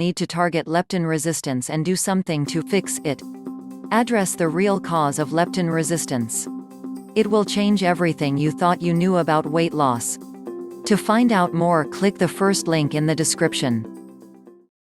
need to target leptin resistance and do something to fix it. Address the real cause of leptin resistance. It will change everything you thought you knew about weight loss. To find out more, click the first link in the description.